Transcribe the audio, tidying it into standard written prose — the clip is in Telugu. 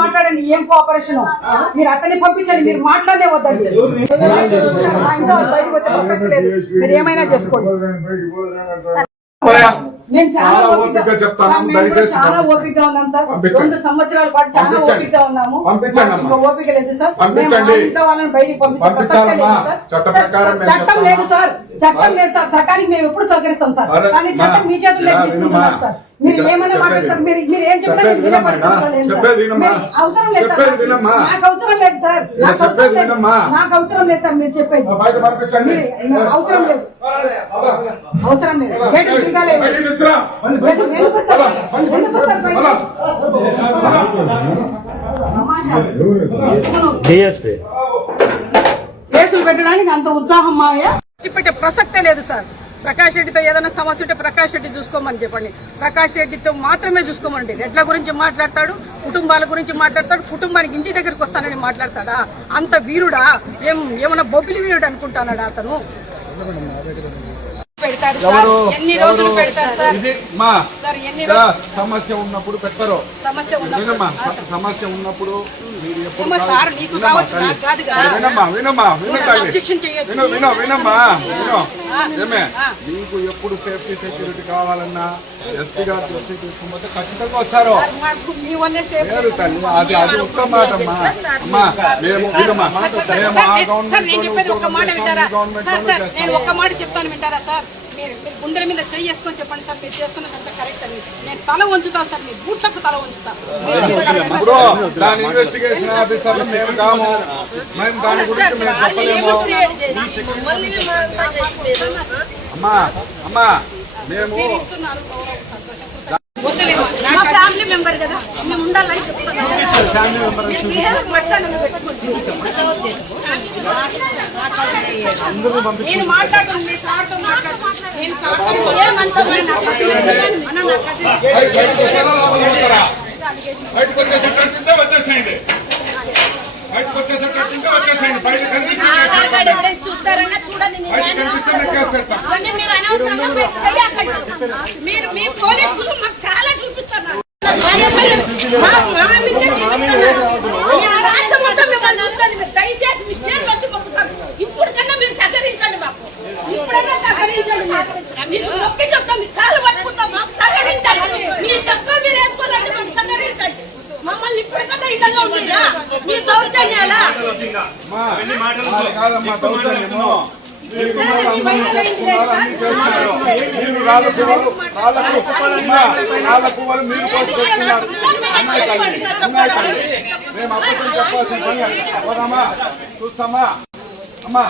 మాట్లాడండి. ఏం కోఆపరేషన్ మీరు అతన్ని పంపించండి. మీరు మాట్లాడే వద్దండి. బయటకు వచ్చే ప్రసక్తి లేదు. మీరు ఏమైనా చేసుకోండి. నేను చాలా ఓపికగా ఉన్నాం సార్. 2 సంవత్సరాల పాటు చాలా ఓపికగా ఉన్నాము. ఓపిక లేదు సార్. ఇంట్లో వాళ్ళని బయటికి చట్టం లేదు సార్. చట్టానికి మేము ఎప్పుడు సహకరిస్తాం సార్. కానీ చట్టం మీ చేతుల్లో తీసుకుంటున్నాం సార్. మీరు ఏమన్నా మాట్లాడతారు. మీరు ఏం చెప్పినా అవసరం లేదు సార్. నాకు అవసరం లేదు సార్. నాకు అవసరం లేదు సార్. మీరు చెప్పేది అవసరం లేదు. అవసరం లేదు. ఎందుకు సార్? కేసులు పెట్టడానికి అంత ఉత్సాహం మాయ పెట్టే ప్రసక్తే లేదు సార్. ప్రకాష్ రెడ్డితో ఏదైనా సమస్య ఉంటే ప్రకాష్ రెడ్డి చూసుకోమని చెప్పండి. ప్రకాష్ రెడ్డితో మాత్రమే చూసుకోమండి. రెడ్ల గురించి మాట్లాడతాడు, కుటుంబాల గురించి మాట్లాడతాడు, కుటుంబానికి ఇంటి దగ్గరికి వస్తానని మాట్లాడతాడా? అంత వీరుడా? ఏమన్నా బొబ్బిలి వీరుడు అనుకుంటాడా అతను? పెడతారు సార్. ఎన్ని రోజులు పెడతారు సార్? సమస్య ఉన్నప్పుడు పెట్టరు. సమస్య ఉన్నప్పుడు మీకు ఎప్పుడు సేఫ్టీ సెక్యూరిటీ కావాలన్నా ఎస్పీ గారు దృష్టి తీసుకుపోతే ఖచ్చితంగా వస్తారు. లేదు తల్లి, అది ఉత్తమ మాట అమ్మా. అమ్మా మేము ఒక్క మాట చెప్తాను, వింటారా సార్? మీరు గుండెల మీద చేసుకొని చెప్పండి సార్. మీరు చేస్తున్నదంతా కరెక్ట్ అని నేను తల వంచుతాను సార్. మీరు బూట్లకు తల వంచుతాను. దాని ఇన్వెస్టిగేషన్ ఆఫీసర్లు మేము కాము. మేము దాని గురించి మేము చెప్పలేము. అమ్మా అమ్మా మేము ఫ్యామిలీ మెంబర్ కదా, మేము ఉండాలని చెప్తాను. నేను మాట్లాడుతున్నాను. బయటకు వచ్చేసేటట్టుంటే వచ్చేసేయండి. బయటకు వచ్చేసేటట్టుంటే వచ్చేసేయండి. బయట కనిపిస్తే దయచేసి మీ స్టేట్ వచ్చి పంపుతాను. ఇప్పుడు కన్నా మీరు సహకరించండి. మాకు ఇప్పుడన్నా సహకరించండి. మీరు నొక్కి చెప్తాం, మీ కాళ్ళు పట్టుకుంటాం. మాకు సహకరించండి. మీ చెక్క మీరు వేసుకోవాలంటే మాకు సహకరించండి. మమ్మల్ని ఇప్పటికన్నా ఇదంగా ఉందిరా మీ దౌర్జన్యాలా? కాదమ్మా దౌర్జన్యము. మీరు మేము అప్పటికి చెప్పాల్సిన పని చూస్తామా అమ్మా.